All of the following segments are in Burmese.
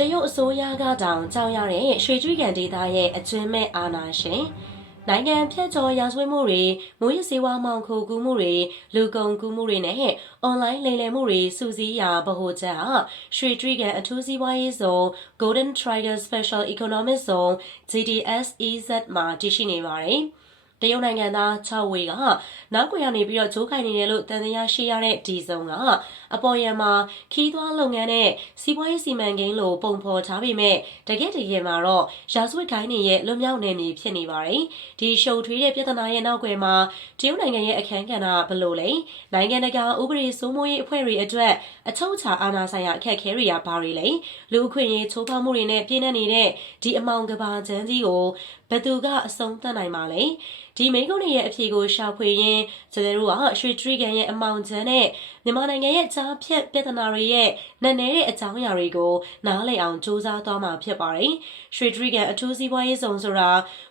တရုတ်အစိုးရကတောင်ကြောက်ရတဲ့ရွှေကြွေကန်ဒေသရဲ့အကျွမ်းမဲ့အာဏာရှင်နိုင်ငံဖြတ်ကျော်ရာဇဝတ်မှုတွေမွေးစေဝါမောင်ခိုကူးမှုတွေလူကုန်ကူးမှုတွေနဲ့အွန်လိုင်းလိမ်လည်မှုတွေစူးစီးရာဗဟိုချက်ဟာရွှေကြွေကန်အထူးစီးပွားရေးဇုံ Golden Triangle Special Economic Zone GDSEZ မှာတည်ရှိနေပါတယ်။ တရုတ်နိုင်ငံသား6ဝေကနောက်ကွယ်ကနေပြီးတော့ဂျိုးခိုင်နေတယ်လို့တန်တရားရှိရတဲ့ဒီဇုံကအပေါ်ယံမှာခီးသွွားလုပ်ငန်းနဲ့စီးပွားရေးစီမံကိန်းလိုပုံဖော်ထားပေမဲ့တကယ်တကယ်မှာတော့ရာဇဝတ်ခိုင်းနေရဲ့လွတ်မြောက်နေမည်ဖြစ်နေပါတယ်။ဒီရှုပ်ထွေးတဲ့ပြဿနာရဲ့နောက်ွယ်မှာတရုတ်နိုင်ငံရဲ့အခမ်းကဏ္ဍဘယ်လိုလဲ။နိုင်ငံတကာဥပဒေစိုးမိုးရေးအဖွဲ့တွေအတွက်အချုပ်အခြာအာဏာဆိုင်ရာအခက်အခဲတွေကဘာတွေလဲ။လူအခွင့်အရေးချိုးဖောက်မှုတွေနဲ့ပြည့်နှက်နေတဲ့ဒီအမောင်ကဘာချမ်းကြီးကိုဘယ်သူကအဆုံးသတ်နိုင်မှာလဲ ဒီမိကုန်းရဲ့အဖြေကိုရှာဖွေရင်းကျွန်တော်တို့ကရွှေထရီကန်ရဲ့အမောင်ချမ်းနဲ့မြန်မာနိုင်ငံရဲ့ကြားဖြတ်ပြဿနာတွေရဲ့နက်နဲတဲ့အကြောင်းအရာတွေကိုနားလည်အောင်စူးစမ်းသွားမှာဖြစ်ပါတယ်ရွှေထရီကန်အထူးစီးပွားရေးဆောင်ဆိုတာ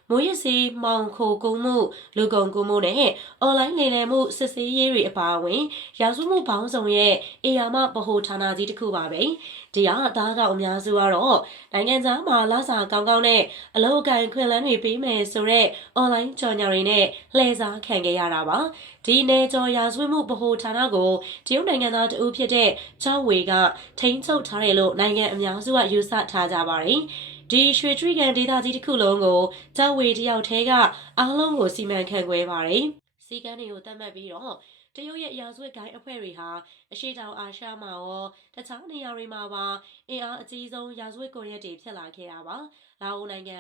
မိုးရစီမောင်ခိုကုန်းမှုလူကုန်ကူးမှုနဲ့အွန်လိုင်းလိမ်လည်မှုစစ်ဆေးရေးတွေအပါအဝင်ရာဇဝမှုပေါင်းစုံရဲ့အေယာမဗဟိုဌာနကြီးတစ်ခုပါပဲဒီဟာအသားကအများစုကတော့နိုင်ငံခြားမှာလာစာကောင်းကောင်းနဲ့အလုပ်အကံခွင့်လန်းတွေပေးမယ်ဆိုတော့အွန်လိုင်းကြော်ညာတွေနဲ့လှည့်စားခံခဲ့ရတာပါဒီနယ်ကျော်ရာဇဝမှုဗဟိုဌာနကိုတရုတ်နိုင်ငံသားတဦးဖြစ်တဲ့ချောင်းဝေကထိန်းချုပ်ထားတယ်လို့နိုင်ငံအများစုကယူဆထားကြပါတယ်ဒီရွှေထရီကန်ဒေသကြီးတစ်ခုလုံးကိုကျောက်ဝေတယောက်ထဲကအားလုံးကိုစီမံခန့်ခွဲပါတယ်။စီကန်းတွေကိုတတ်မှတ်ပြီးတော့တရုတ်ရဲ့ရာဇဝတ်ဂိုင်းအဖွဲ့တွေဟာအရှိတောင်အာရှမှာရောတခြားနေရာတွေမှာပါအင်အားအကြီးဆုံးရာဇဝတ်ကွန်ရက်တွေဖြစ်လာခဲ့တာပါ။ လာအိုနိုင်ငံ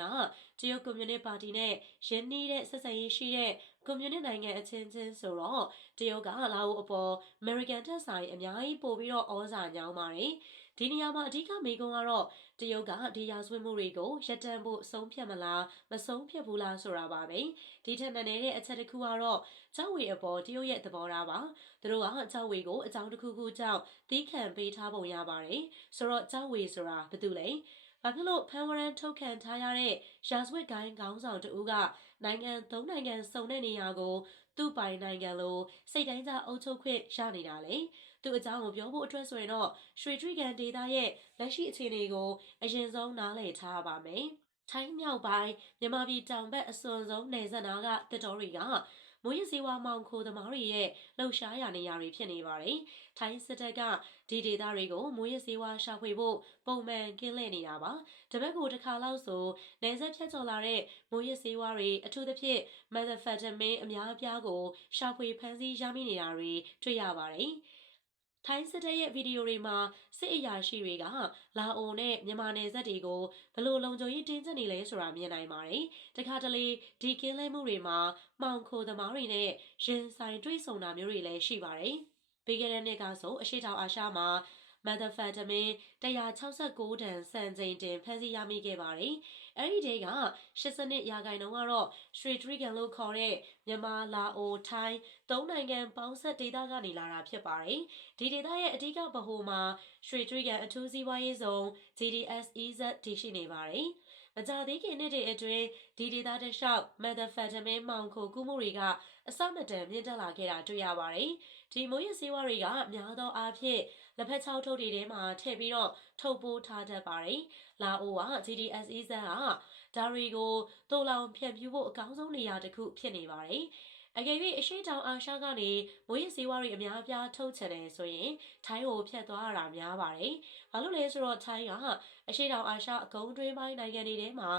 ကတရုတ်ကွန်မြူနစ်ပါတီနဲ့ရင်းနှီးတဲ့ဆက်ဆံရေးရှိတဲ့ကွန်မြူနစ်နိုင်ငံအချင်းချင်းဆိုတော့တရုတ်ကလာအိုအပေါ်အမေရိကန်တပ်ဆိုင်အများကြီးပို့ပြီးတော့ဩဇာညောင်းပါတယ်။ဒီနေရာမှာအဓိကမေးခွန်းကတော့တရုတ်ကဒီရာဇဝတ်မှုတွေကိုရပ်တန့်ဖို့ဆုံးဖြတ်မလားမဆုံးဖြတ်ဘူးလားဆိုတာပါပဲဒီထက်နည်းတဲ့အချက်တစ်ခုကတော့ကျောက်ဝေအပေါ်တရုတ်ရဲ့သဘောထားပါသူတို့ကကျောက်ဝေကိုအကြောင်းတစ်ခုခုကြောင့်တီးခံပေးထားပုံရပါတယ်ဆိုတော့ကျောက်ဝေဆိုတာဘာတူလဲ ဘာဖြစ်လို့ဖန်ဝရန်ထုတ်ခံထားရတဲ့ရာဇဝတ်ကိုင်းခေါင်းဆောင်တူကနိုင်ငံသုံးနိုင်ငံစုံတဲ့နေရာကိုသူ့ပိုင်နိုင်ငံလိုစိတ်တိုင်းစားအုပ်ချုပ်ခွင့်ရနေတာလေသူအကြောင်းကိုပြောဖို့အတွက်ဆိုရင်တော့ရွှေထရီကန်ဒေတာရဲ့လက်ရှိအခြေအနေကိုအရင်ဆုံးနားလည်ထားပါမယ်ထိုင်းမြောက်ပိုင်းမြန်မာပြည်တောင်ဘက်အစွန်ဆုံးနယ်စပ်နာကတက်တော်တွေက မိုးရစေဝါမောင်ခိုသမားတွေရဲ့လှုပ်ရှားရာနေရာတွေဖြစ်နေပါတယ်။ထိုင်းစစ်တပ်ကဒီဒေသတွေကိုမိုးရစေဝါရှာဖွေဖို့ပုံမှန်ကင်းလှည့်နေတာပါ။တပတ်ကိုတစ်ခါလောက်ဆိုနေဆက်ဖြတ်ကျော်လာတဲ့မိုးရစေဝါတွေအထူးသဖြင့်မက်သဖက်တမင်းအများအပြားကိုရှာဖွေဖမ်းဆီးရမိနေတာတွေတွေ့ရပါတယ်။ ထိုင်းစစ်တပ်ရဲ့ဗီဒီယိုတွေမှာစစ်အရာရှိတွေကလာအိုနဲ့မြန်မာနယ်စပ်တွေကိုဘလို့လုံခြုံရေးတင်းကျပ်နေလဲဆိုတာမြင်နိုင်ပါတယ်။တခါတလေဒီကင်းလဲမှုတွေမှာမှောင်ခိုသမားတွေနဲ့ရင်ဆိုင်တွေ့ဆုံတာမျိုးတွေလည်းရှိပါတယ်။ပြီးခဲ့တဲ့နှစ်ကဆိုအရှိတောင်အာရှမှာ မက်သဖက်တမင်169တန်စံချိန်တင်ဖမ်းဆီးရမိခဲ့ပါတယ်။အဲဒီတဲက82ရာခိုင်နှုန်းကတော့ရွှေထရီကန်လို့ခေါ်တဲ့မြန်မာ၊လာအို၊ထိုင်းသုံးနိုင်ငံပေါင်းဆက်ဒေသကနေလာတာဖြစ်ပါတယ်။ဒီဒေသရဲ့အဓိကဗဟိုမှာရွှေထရီကန်အထူးစီးပွားရေးဇုံ GDSEZ တည်ရှိနေပါတယ်။မကြသေးခင်နှစ်တွေအတွင်းဒီဒေသတလျှောက်မက်သဖက်တမင်းမှောင်ခိုကူးမှုတွေကအစမတန်မြင့်တက်လာခဲ့တာတွေ့ရပါတယ်။ဒီမိုးရစေးဝါတွေကများသောအားဖြင့် လက်ဖက်ချောက်ထုတ်တွေထဲမှာထည့်ပြီးတော့ထုတ်ပိုးထားတတ်ပါတယ်။လာအိုက GDSE ဇက်ကဒါတွေကိုတိုးလောင်ဖြန့်ဖြူးဖို့အကောင်းဆုံးနေရာတစ်ခုဖြစ်နေပါတယ်။အကယ်၍အရှိတောင်အာရှကနေမွေးစေးဝါးတွေအများအပြားထုတ်ချင်တယ်ဆိုရင်ထိုင်းကိုဖြတ်သွားရတာများပါတယ်။ဘာလို့လဲဆိုတော့ထိုင်းကအရှိတောင်အာရှအကုန်းတွင်းပိုင်းနိုင်ငံတွေထဲမှာ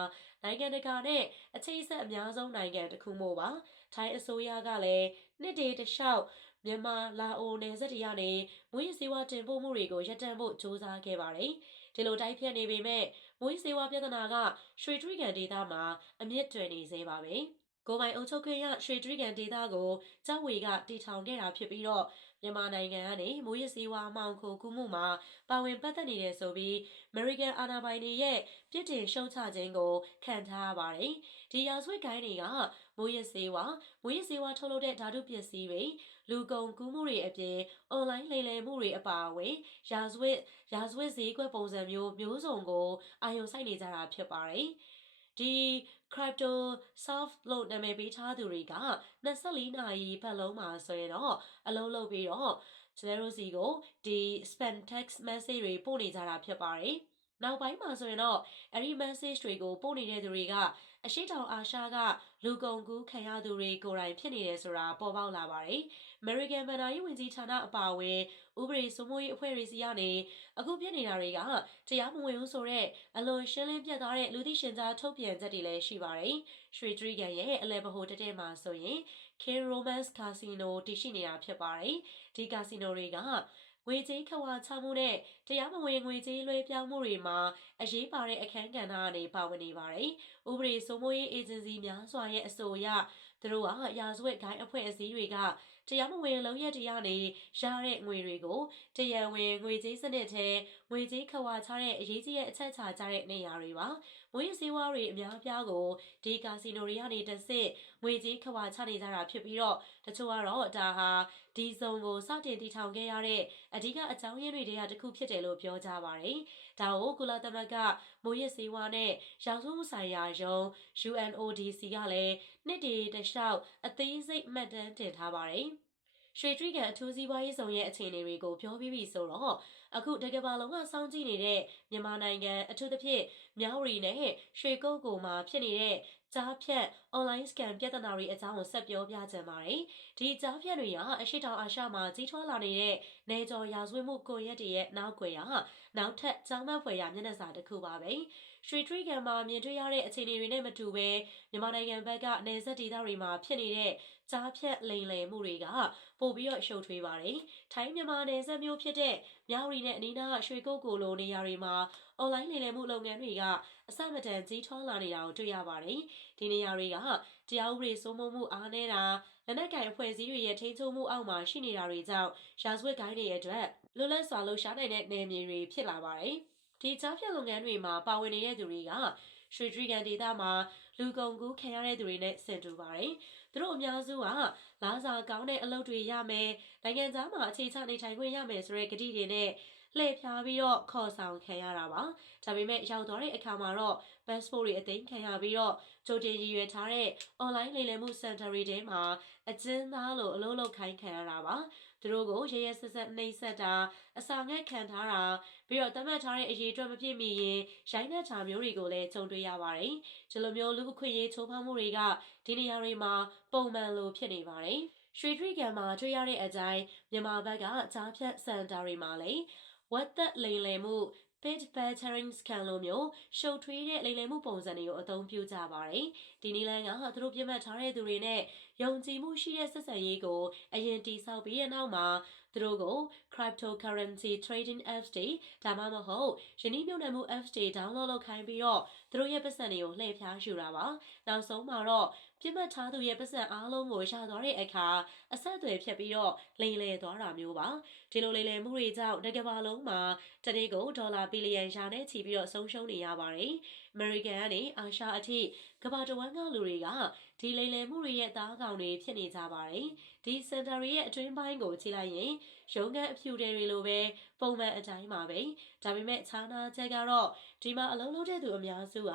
နိုင်ငံတကာနဲ့အခြေဆက်အများဆုံးနိုင်ငံတစ်ခုမို့ပါ။ထိုင်းအစိုးရကလည်းနှစ်တည်းတစ်လျှောက် မြန်မာလာအိုနယ်စပ်တွေကနေမွေးစေးဝါးတင်ပို့မှုတွေကိုရပ်တန့်ဖို့စ조사ခဲ့ပါတယ်။ဒီလိုတိုက်ဖြတ်နေပေမဲ့မွေးစေးဝါးပြဿနာကရွှေထရီကန်ဒေသမှာအမြင့်တွယ်နေသေးပါပဲ။ ကိုပိုင်အုပ်ချုပ်ခွင့်ရရွှေတြိဂံဒေသကိုကျောက်ဝေကတည်ထောင်ခဲ့တာဖြစ်ပြီးတော့မြန်မာနိုင်ငံကနေမိုးရစေးဝါမှောင်ခိုကူးမှုမှာပါဝင်ပတ်သက်နေတယ်ဆိုပြီး American အာဏာပိုင်တွေရဲ့ပြစ်တင်ရှုံချခြင်းကိုခံထားရပါတယ်။ဒီရာဇဝတ်ကိုင်းတွေကမိုးရစေးဝါမိုးရစေးဝါထုတ်လုပ်တဲ့ဓာတုပစ္စည်းတွေလူကုန်ကူးမှုတွေအပြင်အွန်လိုင်းလိမ်လည်မှုတွေအပါအဝင်ရာဇဝတ်ရာဇဝတ်ဈေးကွက်ပုံစံမျိုးမျိုးစုံကိုအာရုံစိုက်နေကြတာဖြစ်ပါတယ်။ဒီ crypto soft လို့နာမည်ပေးထားသူတွေက24နာရီပတ်လုံးမှာဆိုရင်တော့အလုံးလုံးပြီးတော့ကျွန်တော်တို့စီကိုဒီ spam text message တွေပို့နေကြတာဖြစ်ပါတယ်နောက်ပိုင်းမှာဆိုရင်တော့အဲ့ဒီ message တွေကိုပို့နေတဲ့သူတွေကအရှိတောင်အာရှကလူကုန်ကူးခံရသူတွေကိုယ်တိုင်ဖြစ်နေတယ်ဆိုတာပေါ်ပေါက်လာပါတယ်။ American ဗန်နာရေးဝန်ကြီးဌာနအပါအဝင်ဥပဒေစိုးမိုးရေးအဖွဲ့တွေစီကနေအခုဖြစ်နေတာတွေကတရားမဝင်ဘူးဆိုတော့အလွန်ရှင်းလင်းပြတ်သားတဲ့လူသိရှင်ကြားထုတ်ပြန်ချက်တွေလည်းရှိပါတယ်။ရွှေတရီကန်ရဲ့အလဲပဟိုတက်တဲ့မှာဆိုရင် King Romance Casino တည်ရှိနေတာဖြစ်ပါတယ်။ဒီကာစီနိုတွေကငွေကြေးခဝါချမှုနဲ့တရားမဝင်ငွေကြေးလွှဲပြောင်းမှုတွေမှာအရေးပါတဲ့အခန်းကဏ္ဍကနေပါဝင်နေပါတယ်။ဥပဒေစိုးမိုးရေးအေဂျင်စီများစွာရဲ့အဆိုအရသူတို့ကရာဇဝတ်ဂိုင်းအဖွဲ့အစည်းတွေက တရားမဝင်လုံရက်တရားနေရတဲ့ငွေတွေကိုတရားဝင်ငွေကြေးစနစ်ထဲငွေကြေးခဝါချတဲ့အရေးကြီးတဲ့အချက်ချကြတဲ့နေရာတွေပါ။မွေးစည်းဝါးတွေအများအပြားကိုဒီကာစီနိုတွေကနေတဆင့်ငွေကြေးခဝါချနေကြတာဖြစ်ပြီးတော့တချို့ကတော့ဒါဟာဒီဇုံကိုစတင်တည်ထောင်ခဲ့ရတဲ့အဓိကအကြောင်းရင်းတွေတည်းတစ်ခုဖြစ်တယ်လို့ပြောကြပါတယ်။ဒါကိုကုလသမဂ္ဂမိုးရစေဝါနဲ့ရောင်စုမှုဆိုင်ရာယုံ UNODC ကလည်းနှစ်တည်တလျှောက်အသေးစိတ်မှတ်တမ်းတင်ထားပါတယ်။ ရွှေတြိကန်အထူးစီးပွားရေးဆောင်ရဲ့အခြေအနေတွေကိုပြောပြီးပြီဆိုတော့အခုတကယ်ပါလုံးကစောင့်ကြည့်နေတဲ့မြန်မာနိုင်ငံအထူးသဖြင့်မြောက်ရီနဲ့ရွှေကုတ်ကိုမှာဖြစ်နေတဲ့ ကြားဖြတ် online scam ပြဿနာတွေအကြောင်းကိုဆက်ပြောပြကြပါတယ်။ဒီကြားဖြတ်တွေကအရှိတောင်အာရှမှာကြီးထွားလာနေတဲ့နေကျော်ရာဇဝတ်မှုကွန်ရက်တွေရဲ့နောက်ွယ်ကနောက်ထပ်ကြောင်းမဖွယ်ရမျက်နှာစာတစ်ခုပါပဲ။ရွှေထရီကန်မှာမြင်တွေ့ရတဲ့အခြေအနေတွေနဲ့မတူဘဲမြန်မာနိုင်ငံဘက်ကနေဆက်ဒေသတွေမှာဖြစ်နေတဲ့ကြားဖြတ်လိမ်လည်မှုတွေကပိုပြီးတော့ရှုပ်ထွေးပါတယ်။ထိုင်းမြန်မာနယ်စပ်မျိုးဖြစ်တဲ့မြောက်ရီနဲ့အနီးနားရွှေကုတ်ကိုလိုနေရာတွေမှာ online လိမ်လည်မှုလုပ်ငန်းတွေကအစမတန်ကြီးထွားလာနေတာကိုတွေ့ရပါတယ်။ဒီနေရာတွေကတရားဥပဒေစိုးမိုးမှုအားနည်းတာလက်နက်ကင်အဖွဲ့အစည်းတွေရဲ့ထိန်းချုပ်မှုအောက်မှာရှိနေတာတွေကြောင့်ရာဇဝတ်ဂိုင်းတွေရဲ့အတွက်လွတ်လပ်စွာလှုပ်ရှားနိုင်တဲ့နယ်မြေတွေဖြစ်လာပါတယ်။ဒီကြားဖြတ်လုပ်ငန်းတွေမှာပါဝင်နေတဲ့သူတွေကရွှေတြိကန်ဒေသမှာလူကုန်ကူးခံရတဲ့သူတွေနဲ့ဆင်တူပါတယ်။သူတို့အများစုကလာစာကောင်းတဲ့အလုပ်တွေရမယ်၊နိုင်ငံသားမှာအခြေချနေထိုင်ခွင့်ရမယ်ဆိုတဲ့ကတိတွေနဲ့ လှည့်ဖျားပြီးတော့ခေါ်ဆောင်ခံရတာပါ။ဒါပေမဲ့ရောက်သွားတဲ့အခါမှာတော့ passport တွေအသိမ်းခံရပြီးတော့ကြိုတင်ရည်ရွယ်ထားတဲ့ online လိမ်လည်မှု center တွေထဲမှာအကျဉ်းသားလို့အလုပ်လုပ်ခိုင်းခံရတာပါ။သူတို့ကိုရရဆက်ဆက်နှိပ်စက်တာအစာငတ်ခံထားတာပြီးတော့တမတ်ထားတဲ့အရေးအတွက်မဖြစ်မီရင်ရိုင်းနှက်တာမျိုးတွေကိုလည်းကြုံတွေ့ရပါတယ်။ဒီလိုမျိုးလူအခွင့်အရေးချိုးဖောက်မှုတွေကဒီနေရာတွေမှာပုံမှန်လိုဖြစ်နေပါတယ်။ရွှေထရီကန်မှာတွေ့ရတဲ့အတိုင်းမြန်မာဘက်ကကြားဖြတ်စန်တာတွေမှာလည်း ဝတ်သက်လိမ်လည်မှု pit battering scan လိုမျိုးရှုပ်ထွေးတဲ့လိမ်လည်မှုပုံစံတွေကိုအသုံးပြုကြပါတယ်။ဒီနည်းလမ်းကသူတို့ပြတ်မှတ်ထားတဲ့သူတွေနဲ့ ယုံကြည်မှုရှိတဲ့ဆက်ဆံရေးကိုအရင်တိဆောက်ပြီးတဲ့နောက်မှာသူတို့ကို cryptocurrency trading apps တွေဒါမှမဟုတ်ယင်းနှမြုံနယ်မှု apps တွေ download လုပ်ခိုင်းပြီးတော့သူတို့ရဲ့ပတ်စံတွေကိုလှည့်ဖျားယူတာပါ။နောက်ဆုံးမှာတော့ပြစ်မှတ်ထားသူရဲ့ပတ်စံအားလုံးကိုရသွားတဲ့အခါအဆက်အသွယ်ဖြတ်ပြီးတော့လိမ်လည်သွားတာမျိုးပါ။ဒီလိုလိမ်လည်မှုတွေကြောင့်တကဘာလုံးမှာတနေ့ကိုဒေါ်လာဘီလီယံရာနဲ့ချီပြီးတော့ဆုံးရှုံးနေရပါတယ်။ American ကနေအာရှအထိကမ္ဘာတဝန်းကလူတွေကဒီလိမ်လည်မှုတွေရဲ့သားကောင်တွေဖြစ်နေကြပါတယ်။ဒီစင်တာတွေရဲ့အတွင်းပိုင်းကိုကြည့်လိုက်ရင်ရုံးခန်းအဖြူတွေလိုပဲပုံမှန်အတိုင်းပါပဲ။ဒါပေမဲ့ခြားနာချက်ကတော့ဒီမှာအလုံးလုံးတဲ့သူအများစုက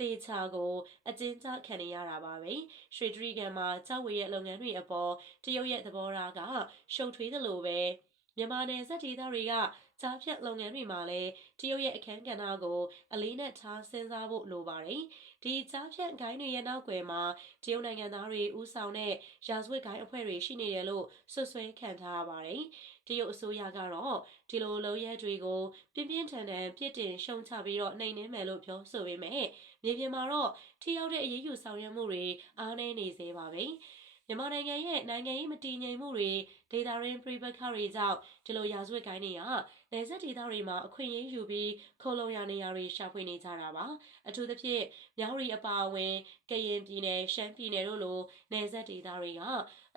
တေချာကိုအကျဉ်းချခံနေရတာပါပဲ။ရွှေတရီကန်မှာကြောက်ဝေရဲ့လုပ်ငန်းတွေအပေါ်တရုတ်ရဲ့သဘောထားကရှုပ်ထွေးသလိုပဲမြန်မာနယ်စပ်ဒေသတွေက ကြားဖြတ်လုပ်ငန်းတွေမှာလည်းတရုတ်ရဲ့အခန်းကဏ္ဍကိုအလေးနဲ့ထားစဉ်းစားဖို့လိုပါတယ်။ဒီကြားဖြတ်ဂိုင်းတွေရဲ့နောက်ွယ်မှာတရုတ်နိုင်ငံသားတွေဥဆောင်တဲ့ရာဇဝတ်ဂိုင်းအဖွဲ့တွေရှိနေတယ်လို့ဆွဆွဲခံထားရပါတယ်။တရုတ်အစိုးရကတော့ဒီလိုလုံရဲတွေကိုပြင်းပြင်းထန်ထန်ပြစ်တင်ရှုံချပြီးတော့နှိမ်နှင်းမယ်လို့ပြောဆိုပေမဲ့မြေပြင်မှာတော့ထိရောက်တဲ့အရေးယူဆောင်ရွက်မှုတွေအားနည်းနေသေးပါပဲ။မြန်မာနိုင်ငံရဲ့နိုင်ငံရေးမတည်ငြိမ်မှုတွေဒေတာရင်းပြိပခါတွေကြောင့်ဒီလိုရာဇဝတ်ကိုင်းတွေကနယ်စပ်ဒေသတွေမှာအခွင့်အရေးယူပြီးခုံလုံရနေရတွေရှာဖွေနေကြတာပါအထူးသဖြင့်မြောက်ရီအပါအဝင်ကရင်ပြည်နယ်ရှမ်းပြည်နယ်တို့လိုနယ်စပ်ဒေသတွေက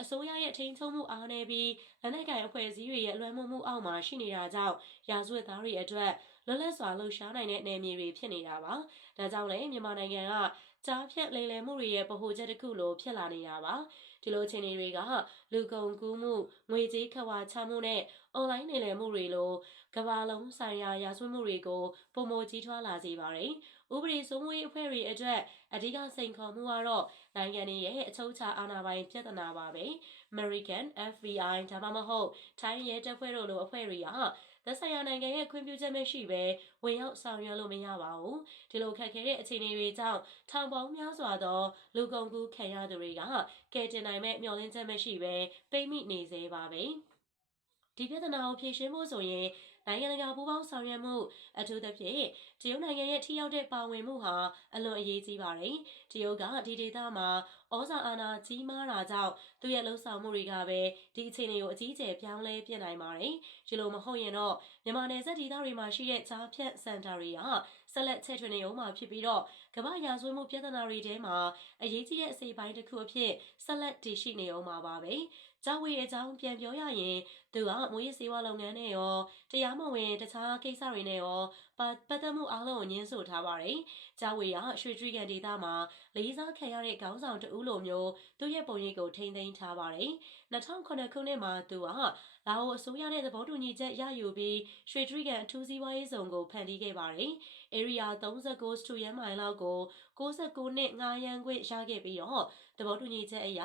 အစိုးရရဲ့ထိန်းချုပ်မှုအားနည်းပြီးလက်နက်ကိုင်အဖွဲ့အစည်းတွေရဲ့လွှမ်းမိုးမှုအောက်မှာရှိနေတာကြောင့်ရာဇဝတ်သားတွေအတွက်လွတ်လပ်စွာလှုပ်ရှားနိုင်တဲ့နယ်မြေတွေဖြစ်နေတာပါဒါကြောင့်လည်းမြန်မာနိုင်ငံကကြားဖြတ်လိမ်လည်မှုတွေရဲ့ဗဟိုချက်တစ်ခုလိုဖြစ်လာနေတာပါ ဒီလိုအခြေအနေတွေကလူကုန်ကူးမှုငွေကြေးခဝါချမှုနဲ့အွန်လိုင်းလိမ်လည်မှုတွေလိုကမ္ဘာလုံးဆိုင်ရာရာဇဝတ်မှုတွေကိုပုံမကြီးထွားလာစေပါတယ်ဥပဒေစိုးမိုးရေးအဖွဲ့တွေအတွက်အဓိကစိန်ခေါ်မှုကတော့နိုင်ငံတွေရဲ့အချုပ်အခြာအာဏာပိုင်ပြဿနာပါပဲ။ American FBI ဒါမှမဟုတ်ထိုင်းရဲတပ်ဖွဲ့တို့လိုအဖွဲ့တွေက သက်ဆိုင်ရာနိုင်ငံရဲ့ခွင့်ပြုချက်မရှိဘဲဝင်ရောက်ဆောင်ရွက်လို့မရပါဘူး။ဒီလိုခက်ခဲတဲ့အခြေအနေတွေကြောင့်ထောင်ပေါင်းများစွာသောလူကုန်ကူးခံရသူတွေကကယ်တင်နိုင်မဲ့မျှော်လင့်ချက်မရှိဘဲပိတ်မိနေစေပါပဲ။ဒီပြဿနာကိုဖြေရှင်းဖို့ဆိုရင် နိုင်ငံတကာပူးပေါင်းဆောင်ရွက်မှုအထူးသဖြင့်တရုတ်နိုင်ငံရဲ့ထိရောက်တဲ့ပါဝင်မှုဟာအလွန်အရေးကြီးပါတယ်။တရုတ်ကဒီဒေသမှာဩဇာအာဏာကြီးမားတာကြောင့်သူ့ရဲ့လှုပ်ဆောင်မှုတွေကပဲဒီအခြေအနေကိုအကြီးအကျယ်ပြောင်းလဲပြနိုင်ပါတယ်။ဒီလိုမဟုတ်ရင်တော့မြန်မာနယ်စပ်ဒေသတွေမှာရှိတဲ့ကြားဖြတ်စင်တာတွေကဆက်လက်ချဲ့ထွင်နေအောင်မှာဖြစ်ပြီးတော့ကမ္ဘာရာဇဝတ်မှုပြဿနာတွေထဲမှာအရေးကြီးတဲ့အစိပ်ပိုင်းတစ်ခုအဖြစ်ဆက်လက်တည်ရှိနေအောင်မှာပါပဲ။ ကြောက်ဝေအကြောင်းပြန်ပြောရရင်သူကမွေးရေးစေဝါလုပ်ငန်းနဲ့ရောတရားမဝင်တခြားကိစ္စတွေနဲ့ရော ပတ်သက်မှုအားလုံးကိုညှင်းဆိုထားပါတယ်။ကြောက်ဝေကရွှေထရီကန်ဒေသမှာလေးစားခံရတဲ့ခေါင်းဆောင်တဦးလိုမျိုးသူ့ရဲ့ပုံရိပ်ကိုထိန်းသိမ်းထားပါတယ်။2009ခုနှစ်မှာသူကလာအိုအစိုးရနဲ့သဘောတူညီချက်ရယူပြီးရွှေထရီကန်အထူးစီးပွားရေးဆောင်ကိုဖန်တီးခဲ့ပါတယ်။ Area 39စတူရန်မိုင်လောက်ကို69နှစ်ငားရမ်းခွင့်ရခဲ့ပြီးတော့သဘောတူညီချက်အရ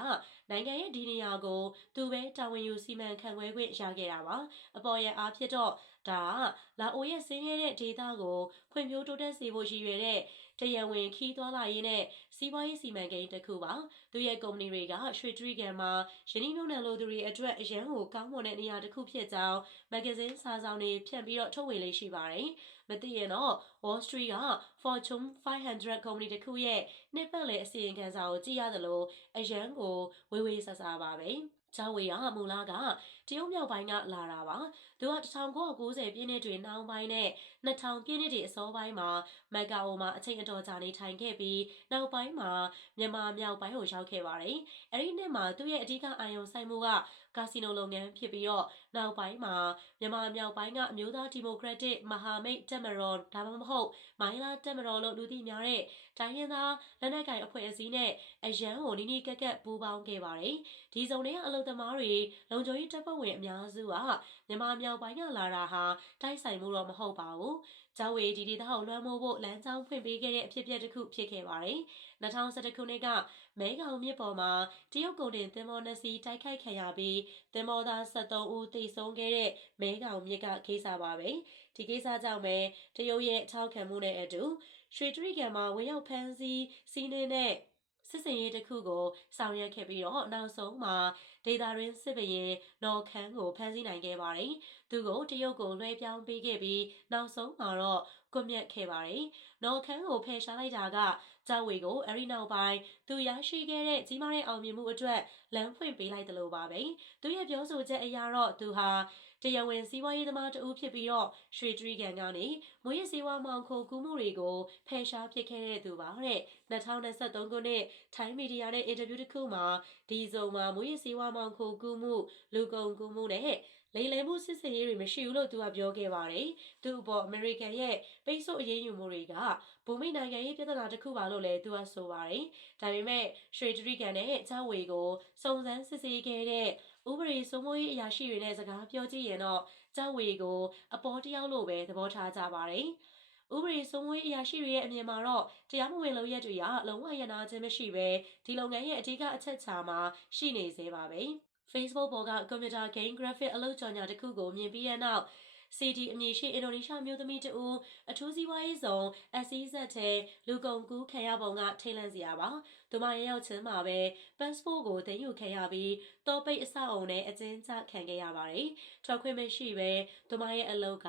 နိုင်ငံရဲ့ဒီနေရာကိုသူပဲတာဝန်ယူစီမံခန့်ခွဲခွင့်ရခဲ့တာပါအပေါ်ရန်အားဖြစ်တော့ ဒါကလာအိုရဲ့ဆင်းရဲတဲ့ဒေသကိုဖွံ့ဖြိုးတိုးတက်စေဖို့ရည်ရွယ်တဲ့တရားဝင်ခီးသွွာလာရေးနဲ့စီးပွားရေးစီမံကိန်းတစ်ခုပါသူရဲ့ကုမ္ပဏီတွေကရွှေထရီကန်မှာယင်းနှိမ့်နှံလိုသူတွေအတွက်အရန်ကိုကောင်းမွန်တဲ့နေရာတစ်ခုဖြစ်ကြောင်းမဂ္ဂဇင်းစာဆောင်တွေဖြန့်ပြီးတော့ထုတ်ဝေလေးရှိပါတယ်မသိရင်တော့ Wall Street က Fortune 500ကုမ္ပဏီတစ်ခုရဲ့နှစ်ပတ်လည်အစီရင်ခံစာကိုကြည့်ရသလိုအရန်ကိုဝေးဝေးဆဆပါပဲ ချောင်းဝေရမူလာကတရုတ်မြောက်ပိုင်းကလာတာပါသူက1990ပြည့်နှစ်တွေနောက်ပိုင်းနဲ့2000ပြည့်နှစ်တွေအစောပိုင်းမှာမက်ကာအိုမှာအချိန်အတော်ကြာနေထိုင်ခဲ့ပြီးနောက်ပိုင်းမှာမြန်မာမြောက်ပိုင်းကိုရောက်ခဲ့ပါတယ်အဲ့ဒီနှစ်မှာသူ့ရဲ့အဓိကအာရုံစိုက်မှုက ကာစီနိုလုပ်ငန်းဖြစ်ပြီးတော့နောက်ပိုင်းမှာမြန်မာမြောက်ပိုင်းကအမျိုးသားဒီမိုကရက်တစ်မဟာမိတ်တက်မရော်ဒါမှမဟုတ်မိုင်းလာတက်မရော်လို့လူသိများတဲ့တိုင်းရင်းသားလက်နက်ကိုင်အဖွဲ့အစည်းနဲ့အရန်ကိုနီးနီးကက်ကက်ပူးပေါင်းခဲ့ပါတယ်ဒီစုံတွေကအလုပ်သမားတွေလုံခြုံရေးတပ်ဖွဲ့ဝင်အများစုကမြန်မာမြောက်ပိုင်းကလာတာဟာတိုက်ဆိုင်မှုတော့မဟုတ်ပါဘူး။ ကျောင်းဝေဒီဒေသကိုလွှမ်းမိုးဖို့လမ်းကြောင်းဖွင့်ပေးခဲ့တဲ့အဖြစ်အပျက်တစ်ခုဖြစ်ခဲ့ပါတယ်။2011ခုနှစ်ကမဲခေါင်မြစ်ပေါ်မှာတရုတ်ကုန်တင်သင်္ဘောနှစ်စီးတိုက်ခိုက်ခံရပြီးသင်္ဘောသား73ဦးသေဆုံးခဲ့တဲ့မဲခေါင်မြစ်ကကိစ္စပါပဲ။ဒီကိစ္စကြောင့်ပဲတရုတ်ရဲ့ထောက်ခံမှုနဲ့အတူရွှေတရိကန်မှာဝင်ရောက်ဖမ်းဆီးစီးနှင်းတဲ့ စစ်စင်ရေးတစ်ခုကိုဆောင်ရွက်ခဲ့ပြီးတော့နောက်ဆုံးမှာဒေတာရင်းစစ်ဘရင်နော်ခန်းကိုဖမ်းဆီးနိုင်ခဲ့ပါတယ်။သူကိုတရုတ်ကိုလွှဲပြောင်းပေးခဲ့ပြီးနောက်ဆုံးမှာတော့ကွပ်မျက်ခဲ့ပါတယ်။နော်ခန်းကိုဖယ်ရှားလိုက်တာကကြောက်ဝေကိုအဲ့ဒီနောက်ပိုင်းသူရရှိခဲ့တဲ့ကြီးမားတဲ့အောင်မြင်မှုအတွက်လမ်းဖွင့်ပေးလိုက်တယ်လို့ပါပဲ။သူရဲ့ပြောဆိုချက်အရတော့သူဟာ တရားဝင်စီးပွားရေးသမားတဦးဖြစ်ပြီးတော့ရွှေတရီကန်ကနေမွေးရစီးဝါမောင်ခိုကူးမှုတွေကိုဖယ်ရှားပစ်ခဲ့တဲ့သူပါတဲ့2023ခုနှစ်ထိုင်းမီဒီယာနဲ့အင်တာဗျူးတစ်ခုမှာဒီစုံမှာမွေးရစီးဝါမောင်ခိုကူးမှုလူကုန်ကူးမှုနဲ့လိမ်လည်မှုစစ်စင်ရေးတွေမရှိဘူးလို့သူကပြောခဲ့ပါတယ်။သူ့အပေါ်အမေရိကန်ရဲ့ပိတ်ဆို့အရေးယူမှုတွေကဘူမိနိုင်ငံရေးပြဿနာတစ်ခုပါလို့လည်းသူကဆိုပါတယ်။ဒါပေမဲ့ရွှေတရီကန်နဲ့ချောင်းဝေကိုစုံစမ်းစစ်ဆေးခဲ့တဲ့ ဥပဒေစိုးမိုးရေးအရာရှိတွေနဲ့စကားပြောကြည့်ရင်တော့ချောင်းဝေကိုအပေါ်တယောက်လို့ပဲသဘောထားကြပါတယ်။ဥပဒေစိုးမိုးရေးအရာရှိတွေရဲ့အမြင်မှာတော့တရားမဝင်လုပ်ရက်တွေကလုံးဝရနာခြင်းမရှိဘဲဒီလုပ်ငန်းရဲ့အဓိကအချက်ချာမှာရှိနေသေးပါပဲ။ Facebook ပေါ်ကကွန်ပျူတာ game graphic အလုပ်ကြော်ညာတစ်ခုကိုမြင်ပြီးတဲ့နောက် CD အမည်ရှိအင်ဒိုနီးရှားမျိုးသမီးတဦးအထူးစီးပွားရေးဆောင် SEZ ထဲလူကုန်ကူးခံရပုံကထိတ်လန့်စရာပါ။သူမရရောက်ချင်းမှာပဲ passport ကိုတင်ယူခံရပြီးတောပိတ်အဆောက်အုံနဲ့အကျဉ်းချခံခဲ့ရပါတယ်။ထွက်ခွင့်မရှိပဲသူမရဲ့အလုပ်က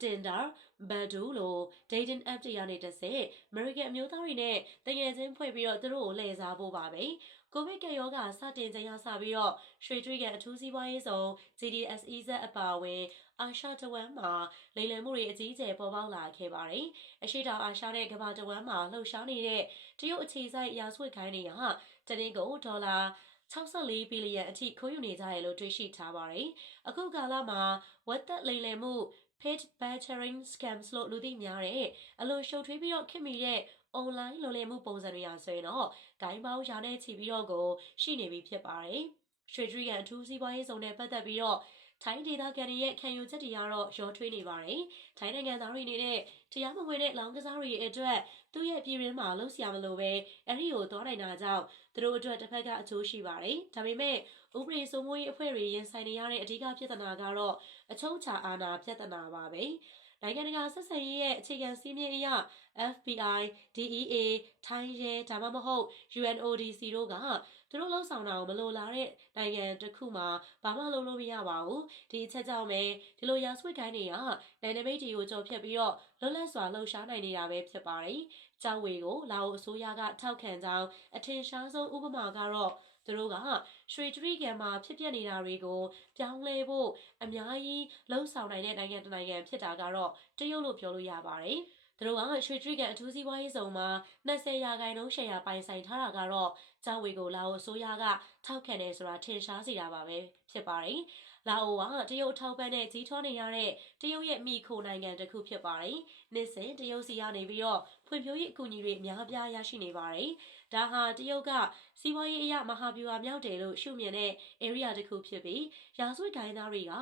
Tinder, Badoo လို dating app တွေကနေတစ်ဆင့် American အမျိုးသားတွေနဲ့တကယ်ချင်းဖွဲ့ပြီးတော့သူတို့ကိုလှည့်စားဖို့ပါပဲ။ကိုဗစ်ကရောဂါစတင်ချိန်ကစပြီးတော့ရွှေထွေးကန်အထူးစီးပွားရေးဆောင် GDSEZ အပါအဝင် အာရှတဝမ်းမှာလိမ်လည်မှုတွေအကြီးအကျယ်ပေါ်ပေါက်လာခဲ့ပါတယ်။အရှိတောင်အာရှနဲ့ကမ္ဘာတဝမ်းမှာလှုပ်ရှားနေတဲ့တရုတ်အခြေစိုက်ရာဇဝတ်ခိုင်းတွေကတနေ့ကိုဒေါ်လာ64ဘီလီယံအထိခိုးယူနေကြတယ်လို့တွေးရှိထားပါတယ်။အခုကာလမှာဝက်သက်လိမ်လည်မှု paid battering scams လို့လူသိများတဲ့အလွန်ရှုပ်ထွေးပြီးတော့ခင်မိတဲ့ online လိုလည်မှုပုံစံတွေရာဆိုရင်တော့ဂိုင်းပေါင်းရာနဲ့ချီပြီးတော့ကိုရှိနေပြီဖြစ်ပါတယ်။ရွှေထရီကန်အထူးစီးပွားရေးဆောင်နဲ့ပတ်သက်ပြီးတော့ ထိုင်းဒေသခံတွေရဲ့ခံယူချက်တွေကတော့ရောထွေးနေပါတယ်။ထိုင်းနိုင်ငံသားတွေအနေနဲ့တရားမဝင်တဲ့လောင်းကစားတွေအတွက်သူ့ရဲ့ပြည်ရင်းမှာလှုပ်ရှားမလို့ပဲအဲ့ဒီကိုသွားနိုင်တာကြောင့်သူတို့အတွက်တစ်ဖက်ကအကျိုးရှိပါတယ်။ဒါပေမဲ့ဥပဒေစိုးမိုးရေးအဖွဲ့တွေရင်ဆိုင်နေရတဲ့အဓိကပြဿနာကတော့အချုပ်အခြာအာဏာပြဿနာပါပဲ။နိုင်ငံတကာဆက်ဆံရေးရဲ့အခြေခံစည်းမျဉ်းအရ FBI, DEA, ထိုင်းရဲဒါမှမဟုတ် UNODC တို့က သူတို့လှုပ်ဆောင်တာကိုမလိုလားတဲ့နိုင်ငံတစ်ခုမှာဘာမှလုပ်လို့မရပါဘူးဒီအချက်ကြောင့်ပဲဒီလိုရာဇဝတ်ကိုင်းတွေကနိုင်ငံမိတ်တွေကိုကြော်ဖြတ်ပြီးတော့လွတ်လပ်စွာလှုပ်ရှားနိုင်နေတာပဲဖြစ်ပါတယ်။ကြောက်ဝေကိုလာအိုအစိုးရကထောက်ခံကြောင်းအထင်ရှားဆုံးဥပမာကတော့သူတို့ကရွှေတရိကံမှာဖြစ်ပျက်နေတာတွေကိုပြောင်းလဲဖို့အများကြီးလှုံ့ဆော်နိုင်တဲ့နိုင်ငံတစ်နိုင်ငံဖြစ်တာကတော့တရုတ်လို့ပြောလို့ရပါတယ်။ သူတို့ကရွှေတရိကန်အထူးစီးပွားရေးဆောင်မှာ20ရာခိုင်နှုန်းရှယ်ယာပိုင်ဆိုင်ထားတာကတော့ကျောင်းဝေကိုလာအိုအစိုးရကထောက်ခံတယ်ဆိုတာထင်ရှားစေတာပါပဲဖြစ်ပါတယ်။လာအိုကတရုတ်ထောက်ပံ့တဲ့ကြီးထွားနေရတဲ့တရုတ်ရဲ့မိခိုနိုင်ငံတစ်ခုဖြစ်ပါတယ်။ နှစ်စဉ်တရုတ်စီကနေပြီးတော့ဖွံ့ဖြိုးရေးအကူအညီတွေအများအပြားရရှိနေပါတယ်။ဒါဟာတရုတ်ကစီးပွားရေးအရာမဟာဗျူဟာမြောက်တယ်လို့ရှုမြင်တဲ့ area တစ်ခုဖြစ်ပြီးရာဇဝတ်ဂိုင်းသားတွေက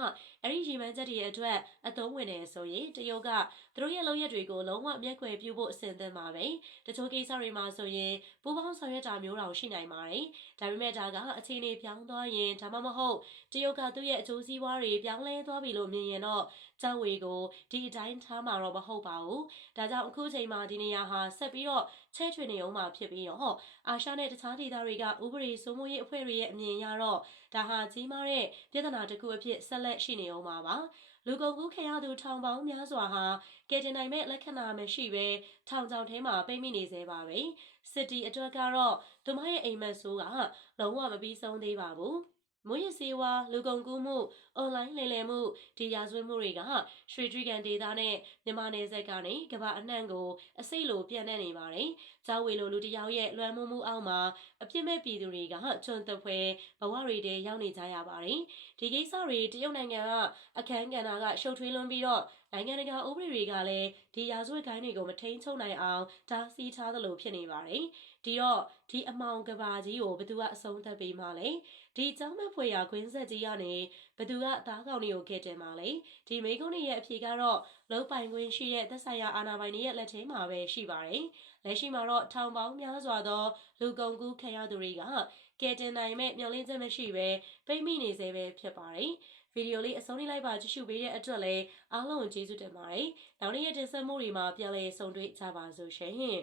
အဲ့ဒီရီမန်းချက်တွေအတွက်အသုံးဝင်နေဆိုရင်တရုတ်ကသူတို့ရဲ့လုပ်ရက်တွေကိုလုံးဝမျက်ကွယ်ပြုဖို့အဆင်သင့်ပါပဲတချို့ကိစ္စတွေမှာဆိုရင်ပူပေါင်းဆောင်ရွက်တာမျိုးတောင်ရှိနိုင်ပါတယ်ဒါပေမဲ့ဒါကအခြေအနေပြောင်းသွားရင်ဒါမှမဟုတ်တရုတ်ကသူ့ရဲ့အကျိုးစီးပွားတွေပြောင်းလဲသွားပြီလို့မြင်ရင်တော့ကျောင်းဝေကိုဒီအတိုင်းထားမှာတော့မဟုတ်ပါဘူးဒါကြောင့်အခုချိန်မှာဒီနေရာဟာဆက်ပြီးတော့ချဲချွေနေအောင်မှာဖြစ်ပြီးတော့အာရှနဲ့တခြားဒေသတွေကဥပဒေစိုးမိုးရေးအဖွဲ့တွေရဲ့အမြင်အရတော့ဒါဟာကြီးမားတဲ့ပြဿနာတစ်ခုအဖြစ်ဆက်လက်ရှိနေအောင်ပါပါလူကုန်ကူးခံရသူထောင်ပေါင်းများစွာဟာကယ်တင်နိုင်မဲ့လက္ခဏာမရှိဘဲထောင်ချောင်ထဲမှာပိတ်မိနေသေးပါပဲစစ်တီအတွက်ကတော့သူမရဲ့အိမ်မက်ဆိုးကလုံးဝမပြီးဆုံးသေးပါဘူးမွေးရစေဝါလူကုန်ကူးမှုအွန်လိုင်းလိမ်လည်မှုဒီရာဇဝတ်မှုတွေကရွှေတြိကန်ဒေသနဲ့မြန်မာနယ်စပ်ကနေကမ္ဘာအနှံ့ကိုအစိတ်လိုပြန့်နှံ့နေပါတယ်။ကျောင်းဝေလိုလူတယောက်ရဲ့လွှမ်းမိုးမှုအောက်မှာအပြစ်မဲ့ပြည်သူတွေကချွန်တဖွဲဘဝတွေတည်းရောက်နေကြရပါတယ်။ဒီကိစ္စတွေတရုတ်နိုင်ငံကအခမ်းကဏ္ဍကရှုပ်ထွေးလွန်းပြီးတော့နိုင်ငံတကာဥပဒေတွေကလည်းဒီရာဇဝတ်ကိုင်းတွေကိုမထိန်ချုပ်နိုင်အောင်ဒါစီးထားသလိုဖြစ်နေပါတယ်။ဒီတော့ဒီအမောင်ကဘာကြီးကိုဘယ်သူကအဆုံးသတ်ပေးမှလဲ။ဒီကျောင်းမဖွေရခွင်းဆက်ကြီးကနေ ဘယ်သူကသားကောင်တွေကိုကဲတင်မှလဲ။ဒီမိကုန်းတွေရဲ့အဖြေကတော့လုံးပိုင်ခွင့်ရှိတဲ့သက်ဆိုင်ရာအာဏာပိုင်တွေရဲ့လက်ထဲမှာပဲရှိပါတယ်။လက်ရှိမှာတော့ထောင်ပေါင်းများစွာသောလူကုန်ကူးခံရသူတွေကကဲတင်နိုင်မဲ့မျှော်လင့်ချက်မရှိပဲပိတ်မိနေစေပဲဖြစ်ပါတယ်။ဗီဒီယိုလေးအဆုံးထိလိုက်ပါကြည့်ရှုပေးတဲ့အတွက်လည်းအားလုံးကျေးဇူးတင်ပါတယ်။နောက်နေ့ရက်တင်ဆက်မှုတွေမှာပြန်လည်ဆုံတွေ့ကြပါစို့ရှင်။